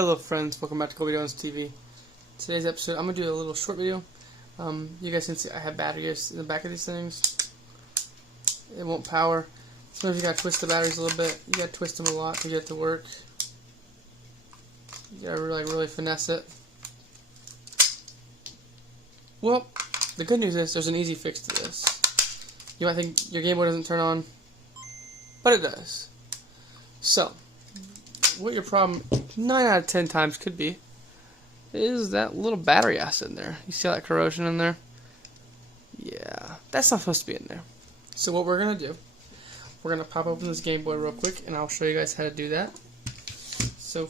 Hello friends, welcome back to CJTV. Today's episode, I'm going to do a little short video. You guys can see I have batteries in the back of these things. It won't power. Sometimes you got to twist the batteries a little bit. You got to twist them a lot to get it to work. You got to really finesse it. Well, the good news is there's an easy fix to this. You might think your Game Boy doesn't turn on, but it does. So, what your problem 9 out of 10 times could be is that little battery acid in there. You see all that corrosion in there? Yeah, that's not supposed to be in there. So what we're going to do, we're going to pop open this Game Boy real quick and I'll show you guys how to do that. So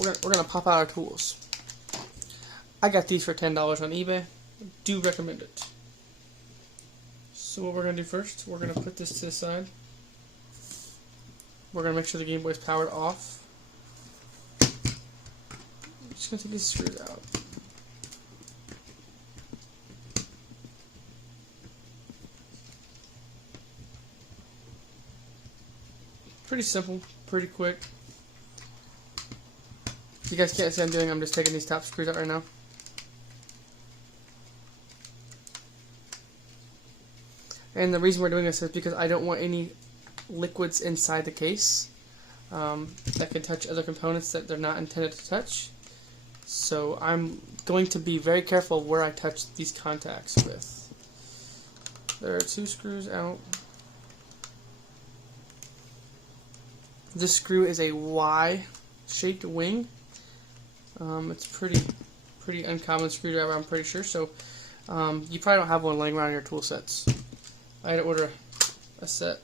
we're going to pop out our tools. I got these for $10 on eBay. Do recommend it. So what we're going to do first, we're going to put this to the side. We're going to make sure the Game Boy is powered off. I'm just going to take these screws out. Pretty simple, pretty quick. If you guys can't see what I'm doing, I'm just taking these top screws out right now. And the reason we're doing this is because I don't want any liquids inside the case that can touch other components that they're not intended to touch. So I'm going to be very careful where I touch these contacts with. There are 2 screws out. This screw is a Y-shaped wing. It's pretty uncommon screwdriver, I'm pretty sure. So you probably don't have one laying around in your tool sets. I had to order a set.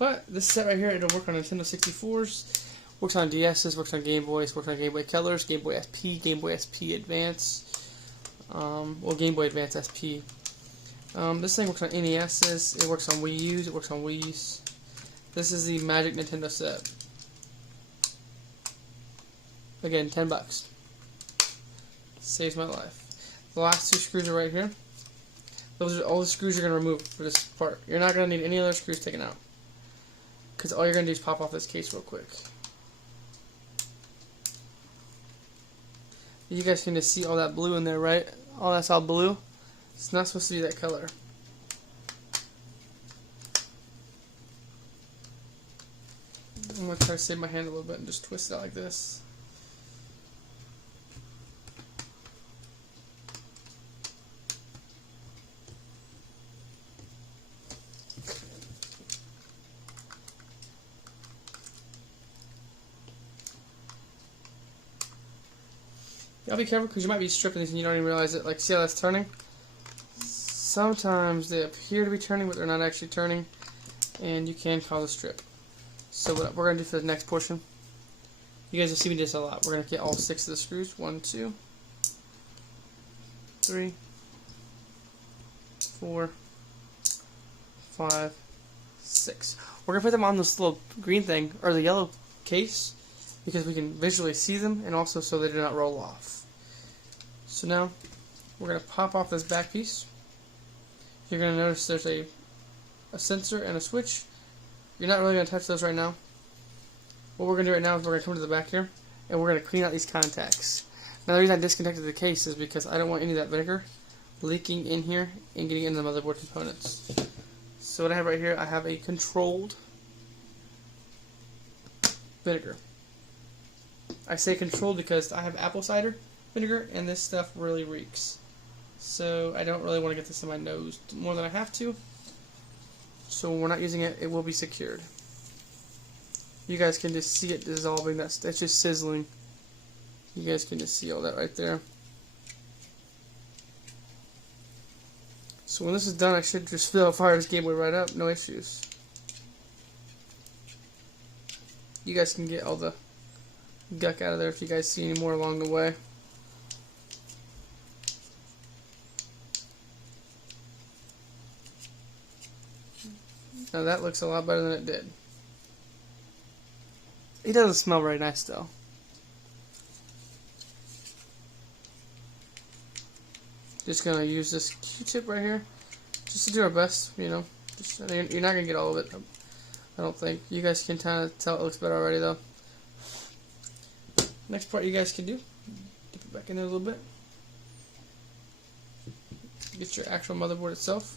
But this set right here, it'll work on Nintendo 64s, works on DS's, works on Game Boys, works on Game Boy Colors, Game Boy SP, Game Boy SP Advance, well, Game Boy Advance SP. This thing works on NES's, it works on Wii U's, it works on Wii's. This is the Magic Nintendo set. Again, $10. Saves my life. The last 2 screws are right here. Those are all the screws you're going to remove for this part. You're not going to need any other screws taken out, because all you're going to do is pop off this case real quick. You guys can just see all that blue in there, right? All that's all blue. It's not supposed to be that color. I'm going to try to save my hand a little bit and just twist it out like this. Y'all be careful because you might be stripping these and you don't even realize it. Like, see how that's turning? Sometimes they appear to be turning, but they're not actually turning, and you can cause a strip. So what we're going to do for the next portion, you guys will see me do this a lot. We're going to get all 6 of the screws. 1, 2, 3, 4, 5, 6. We're going to put them on this little green thing, or the yellow case, because we can visually see them, and also so they do not roll off. So now, we're going to pop off this back piece. You're going to notice there's a sensor and a switch. You're not really going to touch those right now. What we're going to do right now is we're going to come to the back here, and we're going to clean out these contacts. Now the reason I disconnected the case is because I don't want any of that vinegar leaking in here and getting into the motherboard components. So what I have right here, I have a controlled vinegar. I say controlled because I have apple cider vinegar, and this stuff really reeks. So I don't really want to get this in my nose more than I have to. So when we're not using it, it will be secured. You guys can just see it dissolving. That's just sizzling. You guys can just see all that right there. So when this is done, I should just fire this Game Boy right up. No issues. You guys can get all the guck out of there if you guys see any more along the way. Now that looks a lot better than it did. It doesn't smell very nice though. Just gonna use this Q-tip right here, just to do our best, you know. You're not gonna get all of it. I don't think. You guys can kind of tell it looks better already though. Next part you guys can do, dip it back in there a little bit. Get your actual motherboard itself.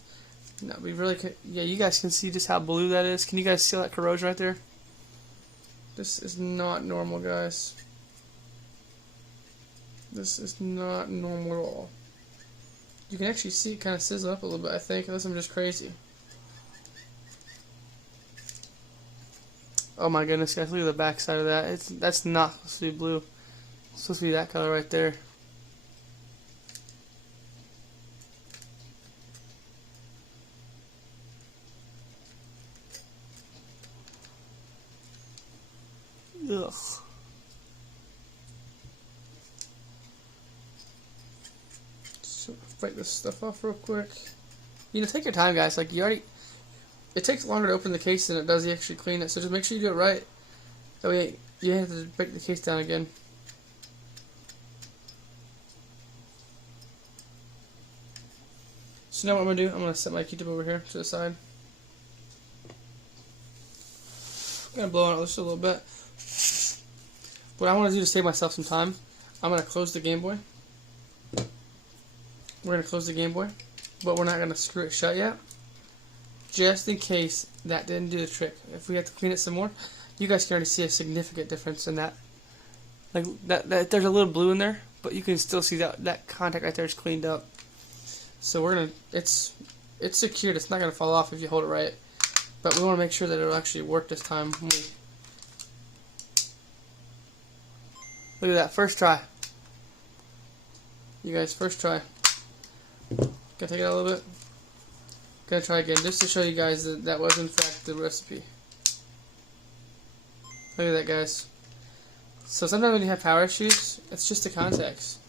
Now we really can, yeah, you guys can see just how blue that is. Can you guys see that corrosion right there? This is not normal, guys. This is not normal at all. You can actually see it kind of sizzle up a little bit, I think, unless I'm just crazy. Oh my goodness, guys, look at the back side of that. That's not supposed to be blue. It's supposed to be that color right there. Ugh. So break this stuff off real quick. You know, take your time, guys. Like, it takes longer to open the case than it does to actually clean it. So just make sure you do it right. That way you have to break the case down again. So now what I'm gonna do, I'm gonna set my Q-tip over here to the side. I'm gonna blow on it just a little bit. What I want to do to save myself some time, I'm going to close the Game Boy. We're going to close the Game Boy, but we're not going to screw it shut yet, just in case that didn't do the trick. If we have to clean it some more, you guys can already see a significant difference in that. Like that there's a little blue in there, but you can still see that contact right there is cleaned up. So we're gonna, it's secured. It's not going to fall off if you hold it right, but we want to make sure that it'll actually work this time. Look at that, first try. You guys, first try. Gonna take it out a little bit. Gonna try again, just to show you guys that that was in fact the recipe. Look at that, guys. So sometimes when you have power issues, it's just the contacts.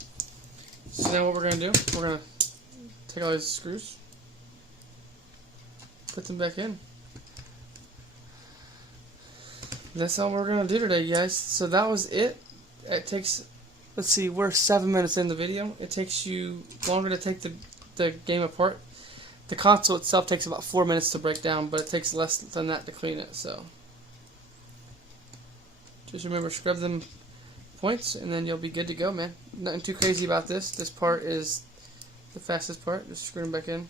So now what we're gonna do, we're gonna take all these screws, put them back in. That's all we're gonna do today, guys. So that was it. It takes, let's see, we're 7 minutes in the video. It takes you longer to take the game apart. The console itself takes about 4 minutes to break down, but it takes less than that to clean it. So just remember, scrub them points, and then you'll be good to go, man. Nothing too crazy about this. This part is the fastest part. Just screw them back in.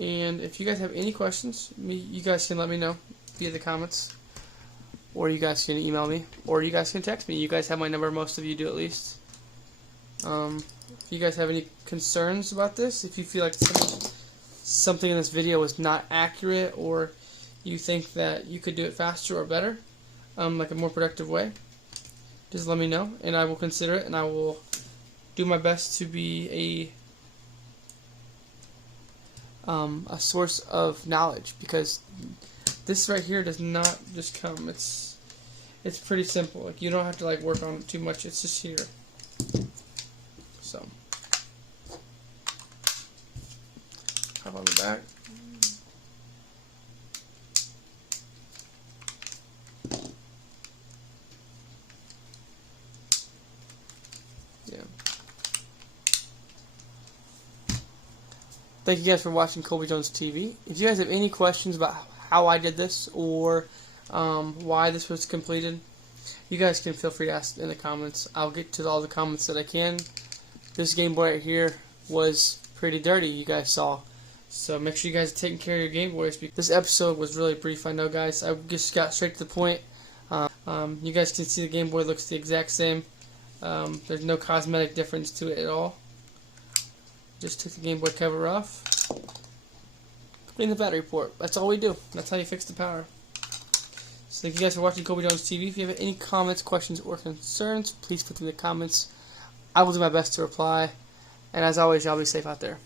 And if you guys have any questions, you guys can let me know via the comments, or you guys can email me, or you guys can text me. You guys have my number, most of you do at least. If you guys have any concerns about this, if you feel like something in this video was not accurate, or you think that you could do it faster or better, like a more productive way, just let me know, and I will consider it, and I will do my best to be a source of knowledge, because this right here does not just come. It's pretty simple. Like, you don't have to like work on it too much. It's just here. So hop on the back. Yeah. Thank you guys for watching Colby Jones TV. If you guys have any questions about how I did this, or why this was completed, you guys can feel free to ask in the comments. I'll get to all the comments that I can. This Game Boy right here was pretty dirty, you guys saw. So make sure you guys are taking care of your Game Boys. This episode was really brief, I know, guys. I just got straight to the point. You guys can see the Game Boy looks the exact same. There's no cosmetic difference to it at all. Just took the Game Boy cover off. Clean the battery port. That's all we do. That's how you fix the power. So thank you guys for watching Colby Jones TV. If you have any comments, questions, or concerns, please put them in the comments. I will do my best to reply. And as always, y'all be safe out there.